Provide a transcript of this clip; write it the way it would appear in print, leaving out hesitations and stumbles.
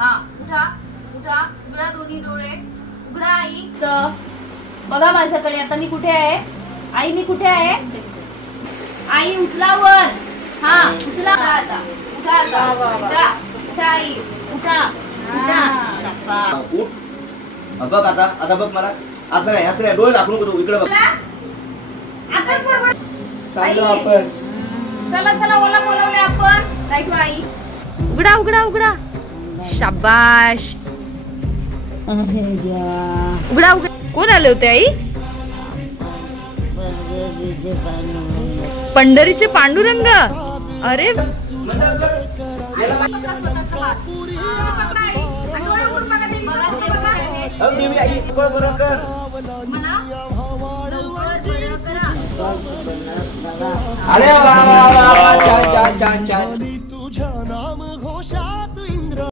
हा उठा उठा, उघडा दोन्ही डोळे, उघडा आई. तर बघा माझ्याकडे, आता मी कुठे आहे आई, मी कुठे आहे आई, उचला वर. हा उचला आता, उठा आता, उठा उठा आई, उठा उठा. उठ बघ आता, आता बघ मला. असं नाही डोळे दाखवू नको, इकडे बघ. चाललो आपण. चला चला, ओला बोलवले आपण. राईट आई, उघडा उघडा उघडा. शाबाश, उघडा उघडा. कोण आले होते आई? पंढरीचे पांडुरंग. अरे अरे वा वा वा, छान छान छान छान.